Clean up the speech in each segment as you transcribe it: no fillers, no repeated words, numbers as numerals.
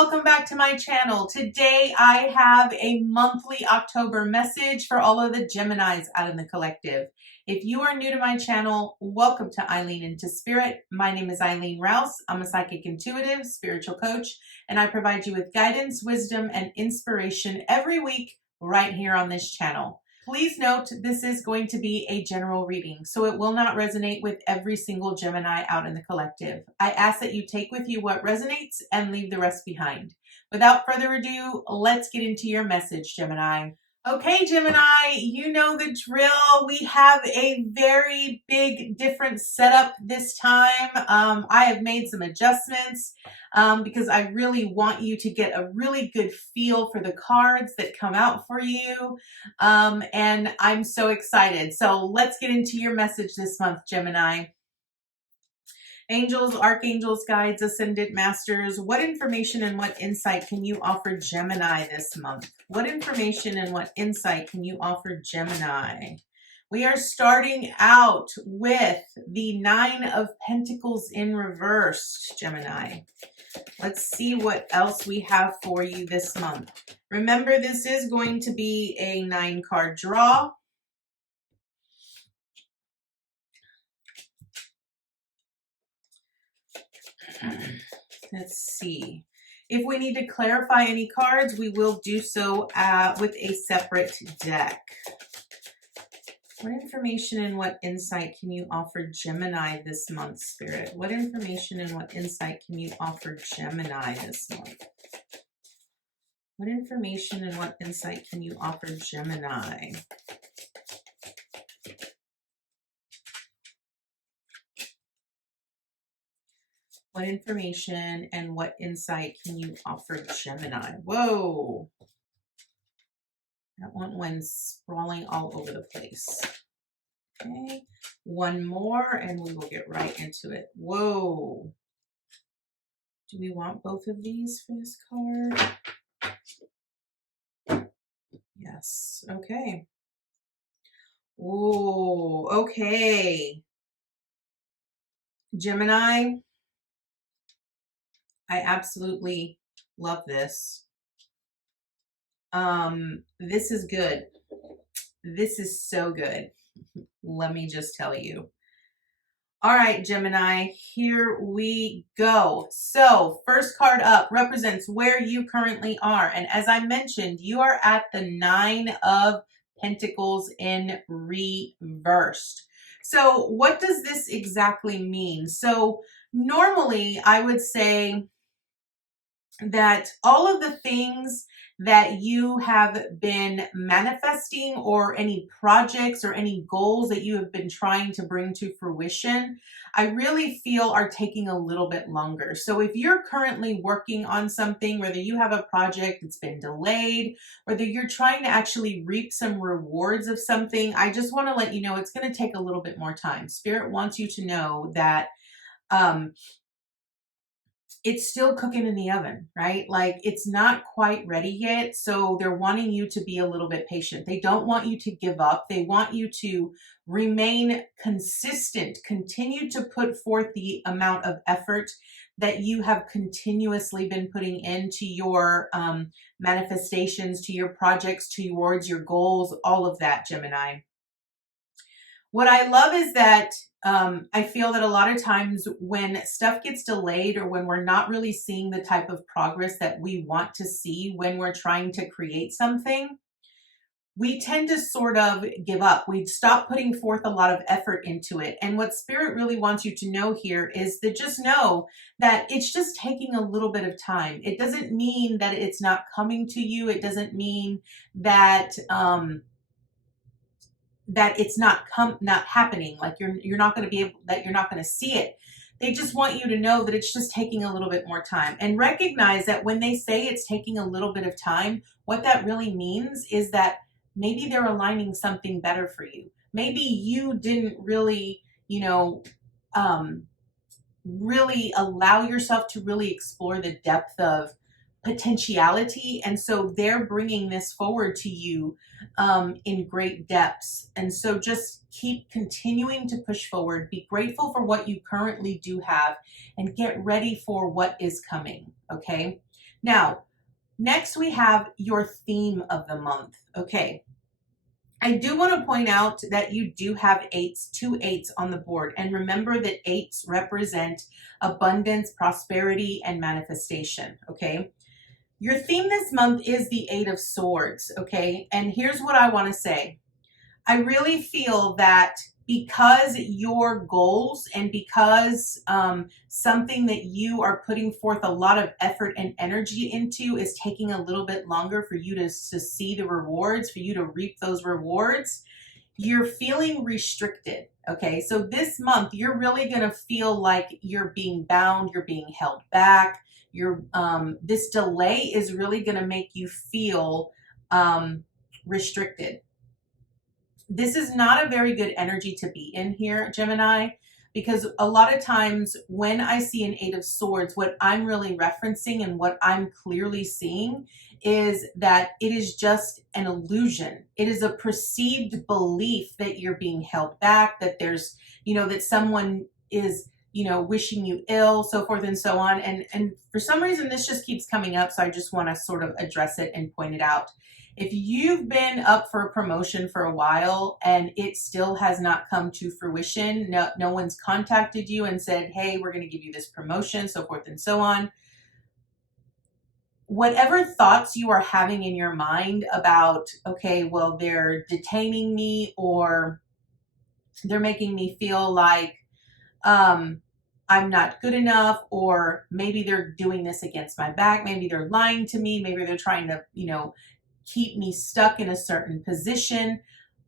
welcome back to my channel. Today I have a monthly October message for all of the Geminis out in the collective. If you are new to my channel, welcome to Eileen Into Spirit. My name is Eileen Rouse. I'm a psychic intuitive, spiritual coach, and I provide you with guidance, wisdom, and inspiration every week right here on this channel. Please note this is going to be a general reading, so it will not resonate with every single Gemini out in the collective. I ask that you take with you what resonates and leave the rest behind. Without further ado, let's get into your message, Gemini. Okay, Gemini, you know the drill. We have a very big different setup this time. I have made some adjustments because I really want you to get a really good feel for the cards that come out for you. And I'm so excited. So let's get into your message this month, Gemini. Angels, archangels, guides, ascended masters, what information and what insight can you offer Gemini this month? What information and what insight can you offer Gemini? We are starting out with the Nine of Pentacles in reverse, Gemini. Let's see what else we have for you this month. Remember, this is going to be a 9-card draw. Let's see. If we need to clarify any cards, we will do so with a separate deck. What information and what insight can you offer Gemini this month, Spirit? What information and what insight can you offer Gemini this month? What information and what insight can you offer Gemini? What information and what insight can you offer Gemini? Whoa. That one went sprawling all over the place. Okay. One more and we will get right into it. Whoa. Do we want both of these for this card? Yes. Okay. Whoa. Okay. Gemini. I absolutely love this. This is good. This is so good. Let me just tell you. All right, Gemini, here we go. So first card up represents where you currently are. And as I mentioned, you are at the Nine of Pentacles in reversed. So what does this exactly mean? So normally I would say that all of the things that you have been manifesting, or any projects or any goals that you have been trying to bring to fruition, I really feel are taking a little bit longer. So if you're currently working on something, whether you have a project that's been delayed, whether you're trying to actually reap some rewards of something, I just want to let you know it's going to take a little bit more time. Spirit wants you to know that it's still cooking in the oven, right? Like it's not quite ready yet. So they're wanting you to be a little bit patient. They don't want you to give up. They want you to remain consistent, continue to put forth the amount of effort that you have continuously been putting into your manifestations, to your projects, towards your goals, all of that, Gemini. What I love is that I feel that a lot of times when stuff gets delayed, or when we're not really seeing the type of progress that we want to see when we're trying to create something, we tend to sort of give up. We stop putting forth a lot of effort into it. And what Spirit really wants you to know here is that just know that it's just taking a little bit of time. It doesn't mean that it's not coming to you. It doesn't mean that that it's not happening, like you're not going to be able, that you're not going to see it. They just want you to know that it's just taking a little bit more time, and recognize that when they say it's taking a little bit of time, what that really means is that maybe they're aligning something better for you. Maybe you didn't really, really allow yourself to really explore the depth of potentiality, and so they're bringing this forward to you in great depths. And so just keep continuing to push forward, be grateful for what you currently do have, and get ready for what is coming. Okay, Now, next we have your theme of the month. Okay. I do want to point out that you do have eights, 2 8s on the board. And remember that eights represent abundance, prosperity, and manifestation. Okay. Your theme this month is the 8 of Swords. Okay. And here's what I want to say. I really feel that because your goals and because something that you are putting forth a lot of effort and energy into is taking a little bit longer for you to see the rewards, for you to reap those rewards, you're feeling restricted. Okay, so this month you're really going to feel like you're being bound, you're being held back. This delay is really going to make you feel restricted. This is not a very good energy to be in here, Gemini, because a lot of times when I see an 8 of Swords, what I'm really referencing and what I'm clearly seeing is that it is just an illusion. It is a perceived belief that you're being held back, that there's, that someone is, wishing you ill, so forth and so on. And for some reason, this just keeps coming up. So I just want to sort of address it and point it out. If you've been up for a promotion for a while and it still has not come to fruition, no one's contacted you and said, hey, we're going to give you this promotion, so forth and so on. Whatever thoughts you are having in your mind about, okay, well, they're detaining me or they're making me feel like I'm not good enough, or maybe they're doing this against my back, maybe they're lying to me, maybe they're trying to, keep me stuck in a certain position.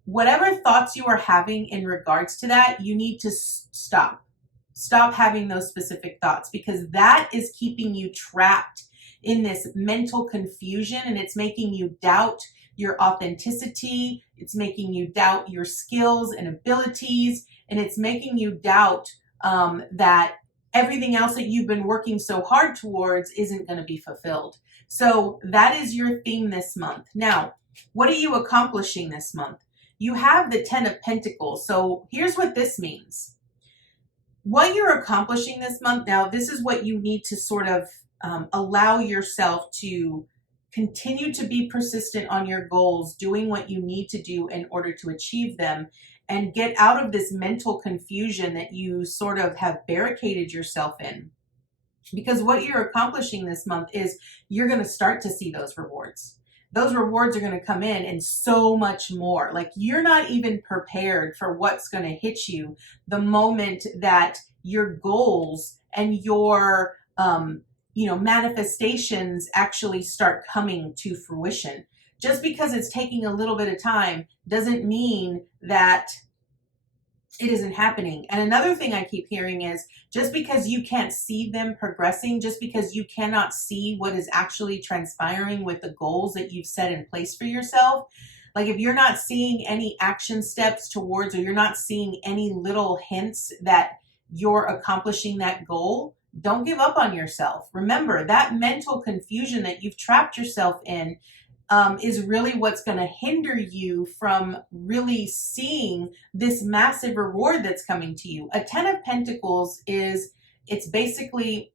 Whatever thoughts you are having in regards to that, you need to stop. Stop having those specific thoughts, because that is keeping you trapped in this mental confusion, and it's making you doubt your authenticity. It's making you doubt your skills and abilities, and it's making you doubt that everything else that you've been working so hard towards isn't going to be fulfilled. So that is your theme this month. Now, what are you accomplishing this month? You have the 10 of Pentacles. So here's what this means. What you're accomplishing this month, now this is what you need to sort of allow yourself to continue to be persistent on your goals, doing what you need to do in order to achieve them, and get out of this mental confusion that you sort of have barricaded yourself in. Because what you're accomplishing this month is you're going to start to see those rewards. Those rewards are going to come in and so much more. Like, you're not even prepared for what's going to hit you the moment that your goals and your manifestations actually start coming to fruition. Just because it's taking a little bit of time doesn't mean that it isn't happening. And another thing I keep hearing is, just because you can't see them progressing, just because you cannot see what is actually transpiring with the goals that you've set in place for yourself, like if you're not seeing any action steps towards, or you're not seeing any little hints that you're accomplishing that goal, don't give up on yourself. Remember, that mental confusion that you've trapped yourself in is really what's going to hinder you from really seeing this massive reward that's coming to you. A 10 of Pentacles it's basically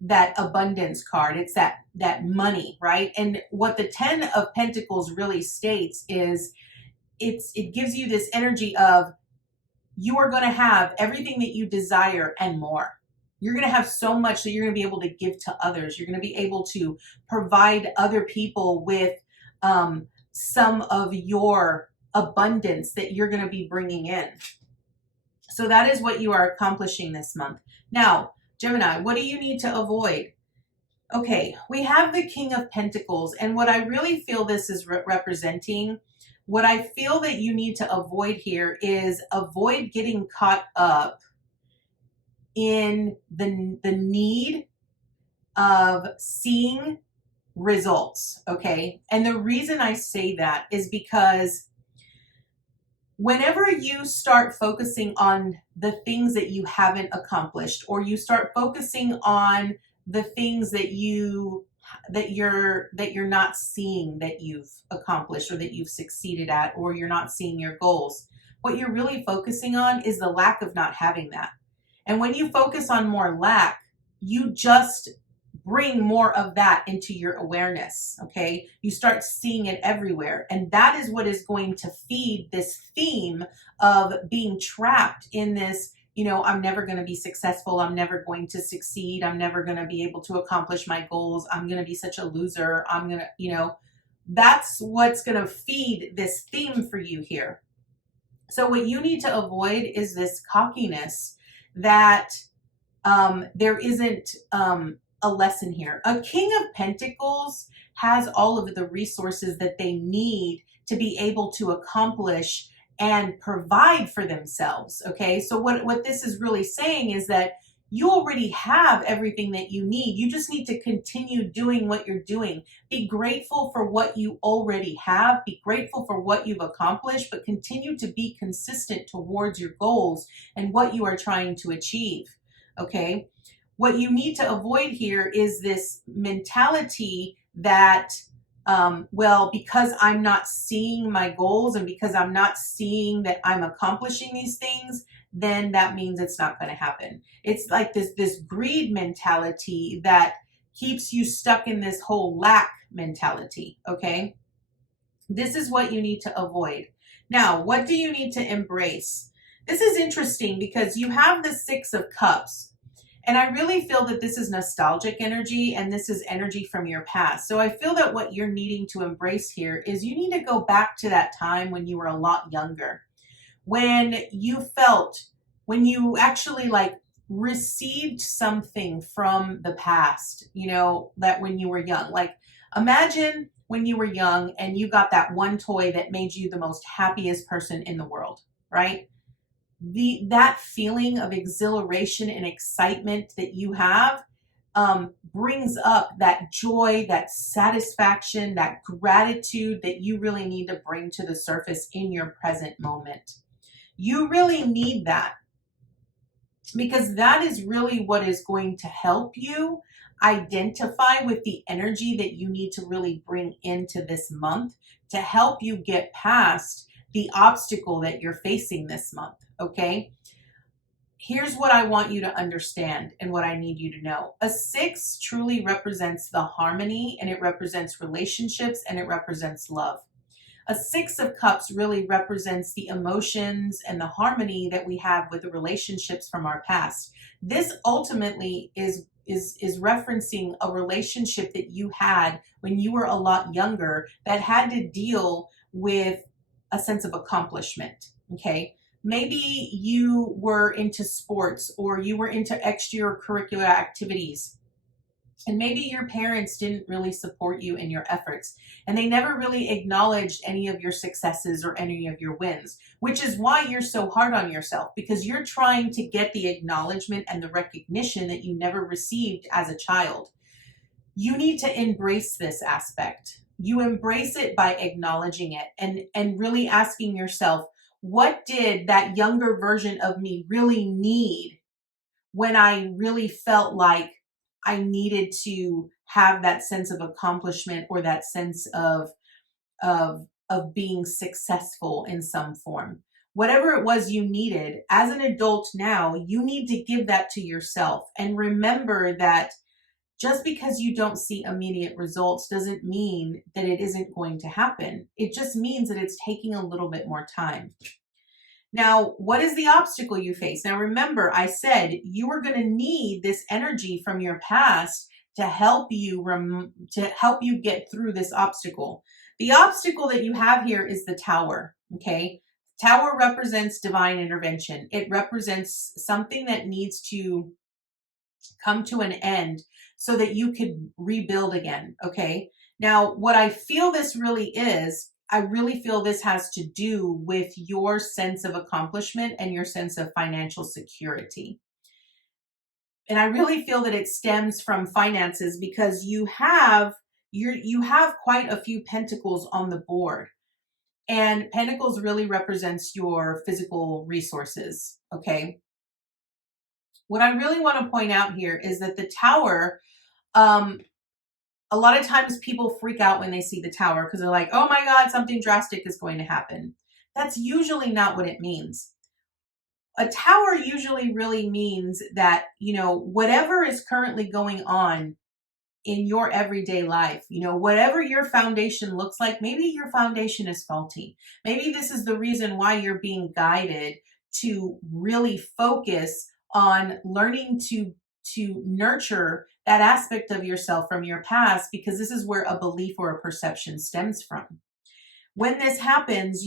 that abundance card. It's that money, right? And what the 10 of Pentacles really states is it gives you this energy of, you are going to have everything that you desire and more. You're going to have so much that you're going to be able to give to others. You're going to be able to provide other people with some of your abundance that you're going to be bringing in. So that is what you are accomplishing this month. Now, Gemini, what do you need to avoid? Okay, we have the King of Pentacles, and what I really feel this is representing, what I feel that you need to avoid here is avoid getting caught up in the need of seeing results, okay? And the reason I say that is because whenever you start focusing on the things that you haven't accomplished, or you start focusing on the things that you're not seeing that you've accomplished, or that you've succeeded at, or you're not seeing your goals, what you're really focusing on is the lack of not having that. And when you focus on more lack, you just bring more of that into your awareness, okay? You start seeing it everywhere. And that is what is going to feed this theme of being trapped in this, I'm never going to be successful. I'm never going to succeed. I'm never going to be able to accomplish my goals. I'm going to be such a loser. I'm going to, that's what's going to feed this theme for you here. So what you need to avoid is this cockiness that there isn't a lesson here. A King of Pentacles has all of the resources that they need to be able to accomplish and provide for themselves. Okay, so what this is really saying is that you already have everything that you need. You just need to continue doing what you're doing. Be grateful for what you already have. Be grateful for what you've accomplished, but continue to be consistent towards your goals and what you are trying to achieve. Okay, what you need to avoid here is this mentality that, well, because I'm not seeing my goals and because I'm not seeing that I'm accomplishing these things, then that means it's not going to happen. It's like this greed mentality that keeps you stuck in this whole lack mentality, okay? This is what you need to avoid. Now, what do you need to embrace? This is interesting because you have the Six of Cups. And I really feel that this is nostalgic energy and this is energy from your past. So I feel that what you're needing to embrace here is you need to go back to that time when you were a lot younger, when you actually like received something from the past, that when you were young. Like imagine when you were young and you got that one toy that made you the most happiest person in the world, right? That feeling of exhilaration and excitement that you have brings up that joy, that satisfaction, that gratitude that you really need to bring to the surface in your present moment. You really need that because that is really what is going to help you identify with the energy that you need to really bring into this month to help you get past the obstacle that you're facing this month. Okay, here's what I want you to understand and what I need you to know. A 6 truly represents the harmony, and it represents relationships, and it represents love. A 6 of Cups really represents the emotions and the harmony that we have with the relationships from our past. This ultimately is referencing a relationship that you had when you were a lot younger that had to deal with a sense of accomplishment. Okay, maybe you were into sports or you were into extracurricular activities, and maybe your parents didn't really support you in your efforts, and they never really acknowledged any of your successes or any of your wins, which is why you're so hard on yourself, because you're trying to get the acknowledgement and the recognition that you never received as a child. You need to embrace this aspect. You embrace it by acknowledging it and really asking yourself, what did that younger version of me really need when I really felt like I needed to have that sense of accomplishment or that sense of being successful in some form? Whatever it was you needed as an adult now, you need to give that to yourself. And remember that just because you don't see immediate results doesn't mean that it isn't going to happen. It just means that it's taking a little bit more time. Now, what is the obstacle you face? Now, remember, I said you are going to need this energy from your past to help you get through this obstacle. The obstacle that you have here is the Tower, okay? Tower represents divine intervention. It represents something that needs to come to an end so that you could rebuild again, okay? Now, what I feel this really is, I really feel this has to do with your sense of accomplishment and your sense of financial security. And I really feel that it stems from finances because you have quite a few pentacles on the board. And pentacles really represents your physical resources, okay? What I really want to point out here is that the Tower, a lot of times people freak out when they see the Tower because they're like, oh my God, something drastic is going to happen. That's usually not what it means. A Tower usually really means that, whatever is currently going on in your everyday life. You know, whatever your foundation looks like, maybe your foundation is faulty. Maybe this is the reason why you're being guided to really focus on learning to nurture that aspect of yourself from your past, because this is where a belief or a perception stems from. When this happens,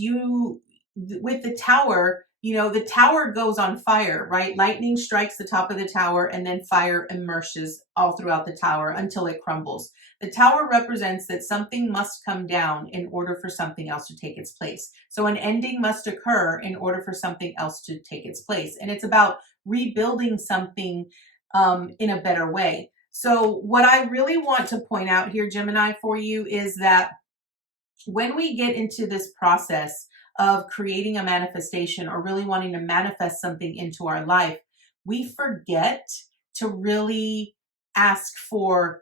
with the tower, you know, the tower goes on fire, right? Lightning strikes the top of the tower and then fire immerses all throughout the tower until it crumbles. The tower represents that something must come down in order for something else to take its place. So an ending must occur in order for something else to take its place. And it's about rebuilding something in a better way. So what I really want to point out here, Gemini, for you is that when we get into this process of creating a manifestation or really wanting to manifest something into our life, we forget to really ask for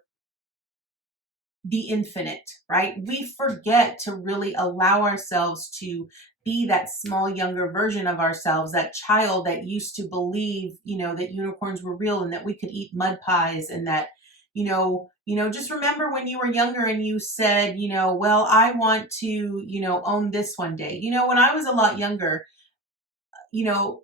the infinite, right? We forget to really allow ourselves to be that small, younger version of ourselves, that child that used to believe, you know, that unicorns were real and that we could eat mud pies, and that, just remember when you were younger and you said, well, I want to, own this one day. When I was a lot younger, you know,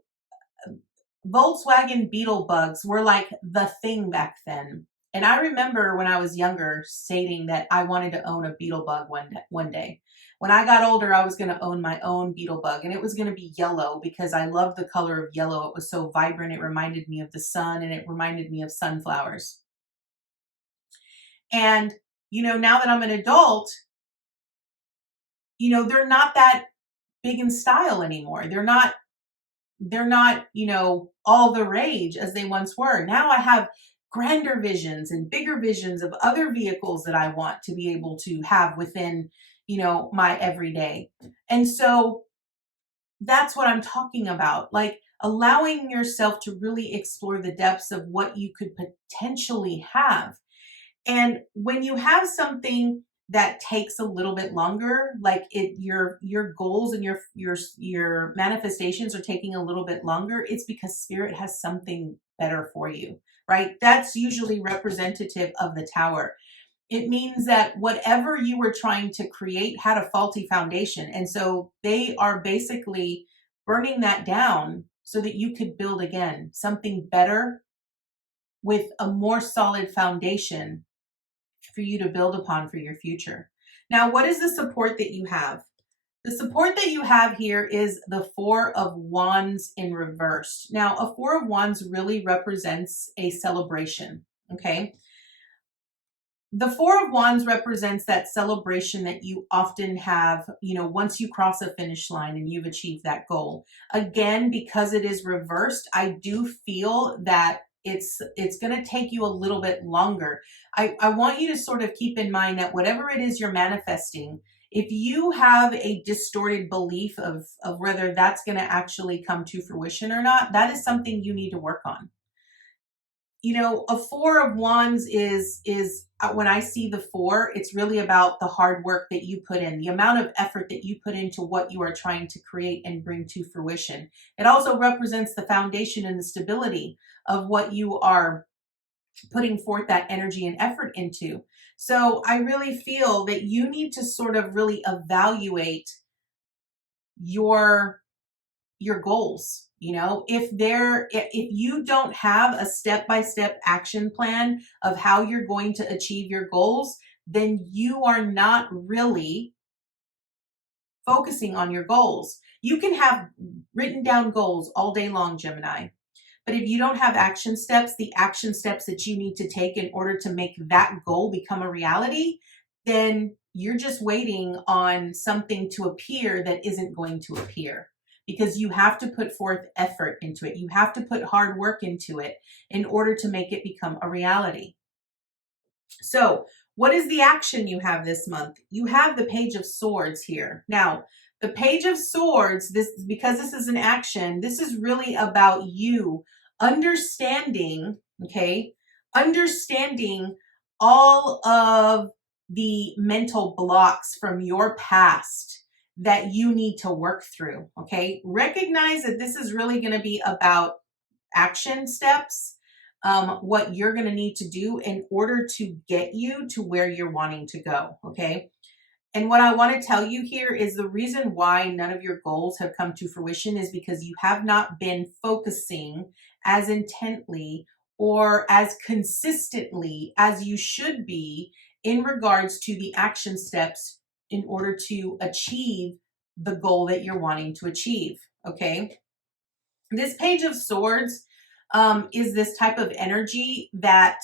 Volkswagen Beetle bugs were like the thing back then. And I remember when I was younger stating that I wanted to own a beetle bug one day. When I got older, I was going to own my own beetle bug, and it was going to be yellow because I loved the color of yellow. It was so vibrant. It reminded me of the sun, and it reminded me of sunflowers. And, now that I'm an adult, they're not that big in style anymore. They're not, all the rage as they once were. Now I have grander visions and bigger visions of other vehicles that I want to be able to have within, my everyday. And so that's what I'm talking about. Like allowing yourself to really explore the depths of what you could potentially have. And when you have something that takes a little bit longer, like your goals and your manifestations are taking a little bit longer, it's because spirit has something better for you, right? That's usually representative of the tower. It means that whatever you were trying to create had a faulty foundation. And so they are basically burning that down so that you could build again something better with a more solid foundation for you to build upon for your future. Now, what is the support that you have? The support that you have here is the Four of Wands in reverse. Now, a Four of Wands really represents a celebration, okay? The Four of Wands represents that celebration that you often have, once you cross a finish line and you've achieved that goal. Again, because it is reversed, I do feel that it's going to take you a little bit longer. I want you to sort of keep in mind that whatever it is you're manifesting, if you have a distorted belief of whether that's going to actually come to fruition or not, that is something you need to work on. A Four of Wands is when I see the four, it's really about the hard work that you put in, the amount of effort that you put into what you are trying to create and bring to fruition. It also represents the foundation and the stability of what you are putting forth that energy and effort into. So I really feel that you need to sort of really evaluate your goals. If you don't have a step-by-step action plan of how you're going to achieve your goals, then you are not really focusing on your goals. You can have written down goals all day long, Gemini. But if you don't have action steps, the action steps that you need to take in order to make that goal become a reality, then you're just waiting on something to appear that isn't going to appear. Because you have to put forth effort into it. You have to put hard work into it in order to make it become a reality. So what is the action you have this month? You have the Page of Swords here. Now, the Page of Swords, because this is an action, this is really about you understanding, understanding all of the mental blocks from your past that you need to work through, okay? Recognize that this is really going to be about action steps. what you're going to need to do in order to get you to where you're wanting to go. Okay. And what I want to tell you here is the reason why none of your goals have come to fruition is because you have not been focusing as intently or as consistently as you should be in regards to the action steps in order to achieve the goal that you're wanting to achieve. Okay. This Page of Swords is this type of energy that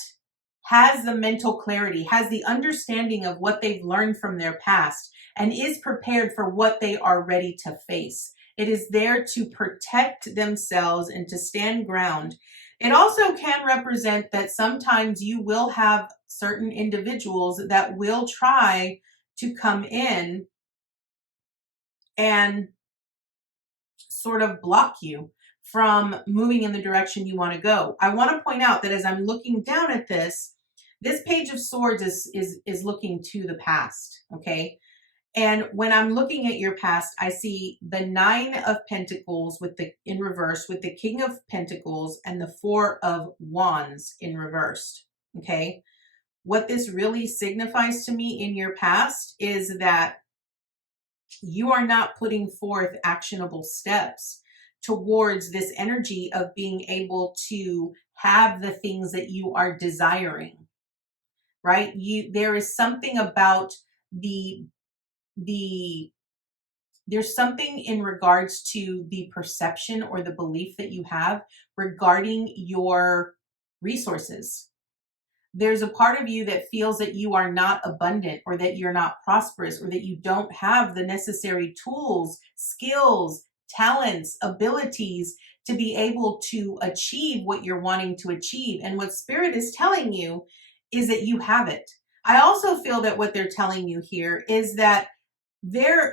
has the mental clarity, has the understanding of what they've learned from their past, and is prepared for what they are ready to face. It is there to protect themselves and to stand ground. It also can represent that sometimes you will have certain individuals that will try to come in and sort of block you from moving in the direction you want to go. I want to point out that as I'm looking down at this Page of Swords is looking to the past, okay? And when I'm looking at your past, I see the Nine of Pentacles in reverse with the King of Pentacles and the Four of Wands in reversed, okay? What this really signifies to me in your past is that you are not putting forth actionable steps towards this energy of being able to have the things that you are desiring, right? There is something about there's something in regards to the perception or the belief that you have regarding your resources. There's a part of you that feels that you are not abundant or that you're not prosperous or that you don't have the necessary tools, skills, talents, abilities to be able to achieve what you're wanting to achieve. And what Spirit is telling you is that you have it. I also feel that what they're telling you here is that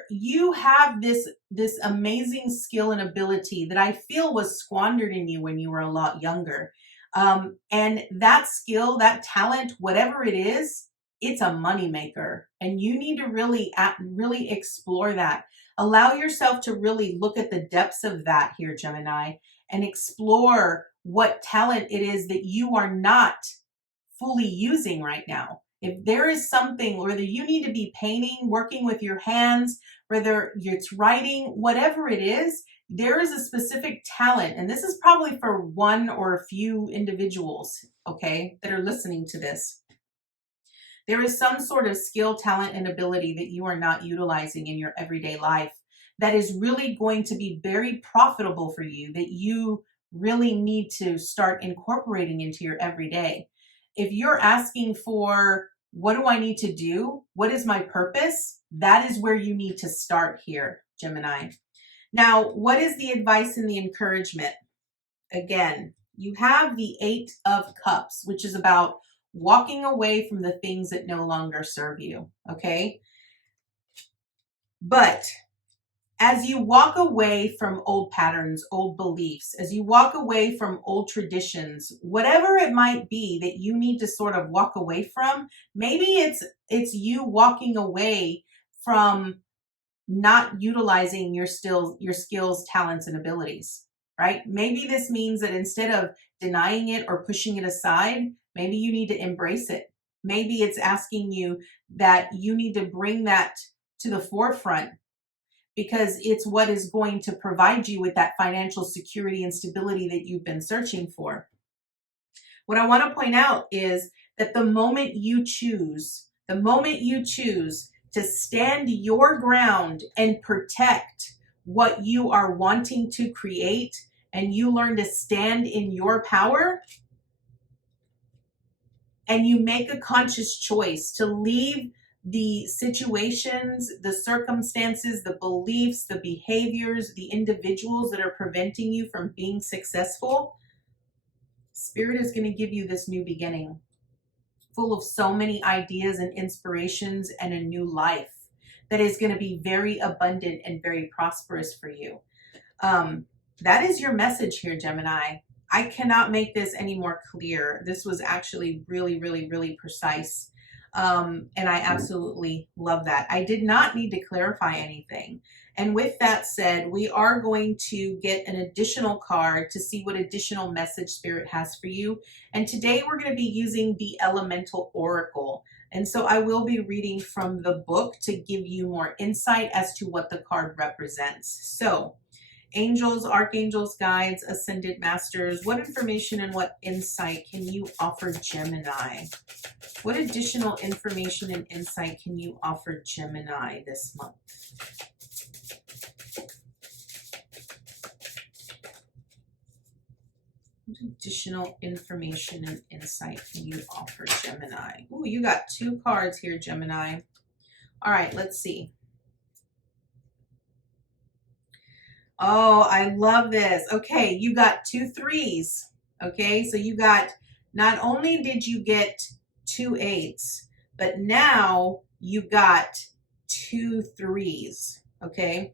you have this amazing skill and ability that I feel was squandered in you when you were a lot younger. And that skill, that talent, whatever it is, it's a moneymaker. And you need to really explore that. Allow yourself to really look at the depths of that here, Gemini, and explore what talent it is that you are not fully using right now. If there is something, whether you need to be painting, working with your hands, whether it's writing, whatever it is, there is a specific talent. And this is probably for one or a few individuals, okay, that are listening to this. There is some sort of skill, talent, and ability that you are not utilizing in your everyday life that is really going to be very profitable for you, that you really need to start incorporating into your everyday. If you're asking for, what do I need to do? What is my purpose? That is where you need to start here, Gemini. Now, what is the advice and the encouragement? Again, you have the Eight of Cups, which is about walking away from the things that no longer serve you, okay? But as you walk away from old patterns, old beliefs, as you walk away from old traditions, whatever it might be that you need to sort of walk away from, maybe it's you walking away from not utilizing your skills, talents, and abilities, right? Maybe this means that instead of denying it or pushing it aside, maybe you need to embrace it. Maybe it's asking you that you need to bring that to the forefront, because it's what is going to provide you with that financial security and stability that you've been searching for. What I want to point out is that the moment you choose to stand your ground and protect what you are wanting to create, and you learn to stand in your power, and you make a conscious choice to leave the situations, the circumstances, the beliefs, the behaviors, the individuals that are preventing you from being successful, Spirit is going to give you this new beginning, full of so many ideas and inspirations and a new life that is going to be very abundant and very prosperous for you. That is your message here, Gemini. I cannot make this any more clear. This was actually really, really, really precise. And I absolutely love that. I did not need to clarify anything. And with that said, we are going to get an additional card to see what additional message Spirit has for you. And today we're going to be using the Elemental Oracle. And so I will be reading from the book to give you more insight as to what the card represents. So, angels, archangels, guides, ascended masters, what information and what insight can you offer Gemini? What additional information and insight can you offer Gemini this month? What additional information and insight can you offer Gemini? Ooh, you got 2 cards here, Gemini. All right, let's see. Oh, I love this. Okay, you got 2 3s. Okay, so you got, not only did you get 2 8s, but now you got 2 3s. Okay,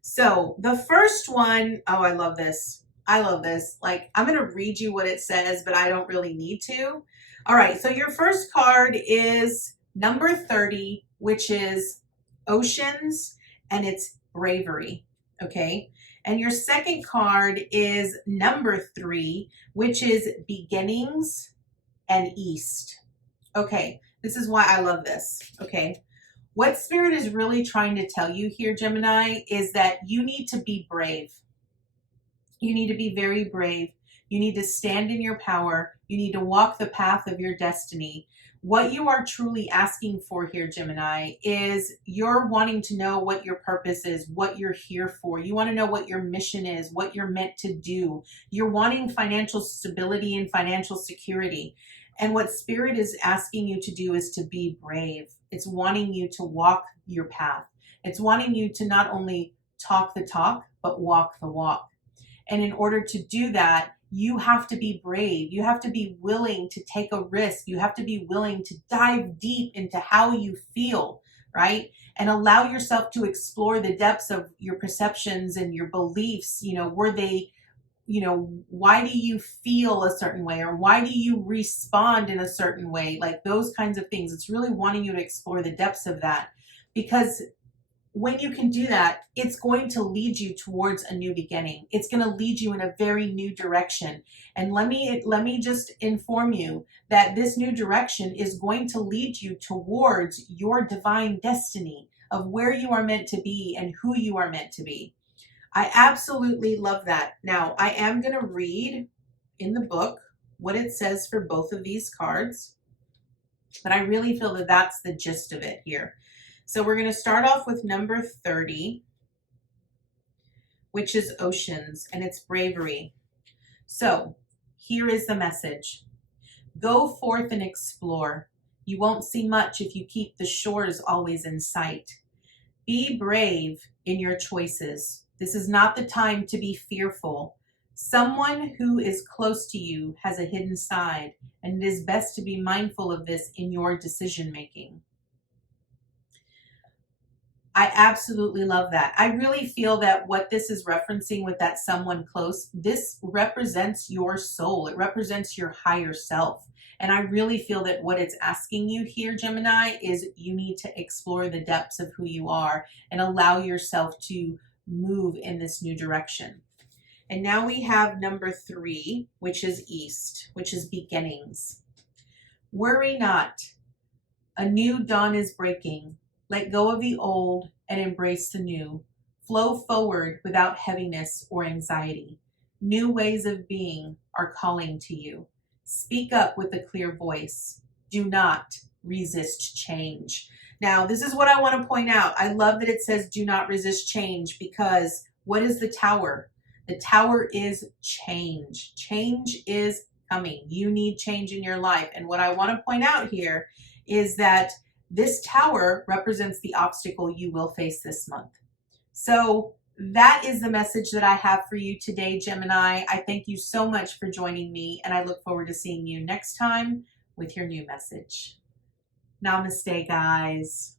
so the first one, oh, I love this. I love this. Like, I'm going to read you what it says, but I don't really need to. All right, so your first card is number 30, which is oceans, and it's bravery. Okay, and your second card is number 3, which is beginnings and east. Okay, this is why I love this. Okay, what Spirit is really trying to tell you here, Gemini, is that you need to be brave. You need to be very brave. You need to stand in your power. You need to walk the path of your destiny. What you are truly asking for here, Gemini, is you're wanting to know what your purpose is, what you're here for. You want to know what your mission is, what you're meant to do. You're wanting financial stability and financial security. And what Spirit is asking you to do is to be brave. It's wanting you to walk your path. It's wanting you to not only talk the talk, but walk the walk. And in order to do that, you have to be brave. You have to be willing to take a risk. You have to be willing to dive deep into how you feel, right? And allow yourself to explore the depths of your perceptions and your beliefs. You know, were they, you know, why do you feel a certain way, or why do you respond in a certain way? Like those kinds of things. It's really wanting you to explore the depths of that, because when you can do that, it's going to lead you towards a new beginning. It's going to lead you in a very new direction. And let me just inform you that this new direction is going to lead you towards your divine destiny of where you are meant to be and who you are meant to be. I absolutely love that. Now, I am going to read in the book what it says for both of these cards, but I really feel that that's the gist of it here. So we're going to start off with number 30, which is oceans, and it's bravery. So here is the message. Go forth and explore. You won't see much if you keep the shores always in sight. Be brave in your choices. This is not the time to be fearful. Someone who is close to you has a hidden side, and it is best to be mindful of this in your decision making. I absolutely love that. I really feel that what this is referencing with that someone close, this represents your soul. It represents your higher self. And I really feel that what it's asking you here, Gemini, is you need to explore the depths of who you are and allow yourself to move in this new direction. And now we have number 3, which is east, which is beginnings. Worry not. A new dawn is breaking. Let go of the old and embrace the new. Flow forward without heaviness or anxiety. New ways of being are calling to you. Speak up with a clear voice. Do not resist change. Now, this is what I want to point out. I love that it says do not resist change, because what is the tower? The tower is change. Change is coming. You need change in your life. And what I want to point out here is that this tower represents the obstacle you will face this month. So that is the message that I have for you today, Gemini. I thank you so much for joining me, and I look forward to seeing you next time with your new message. Namaste, guys.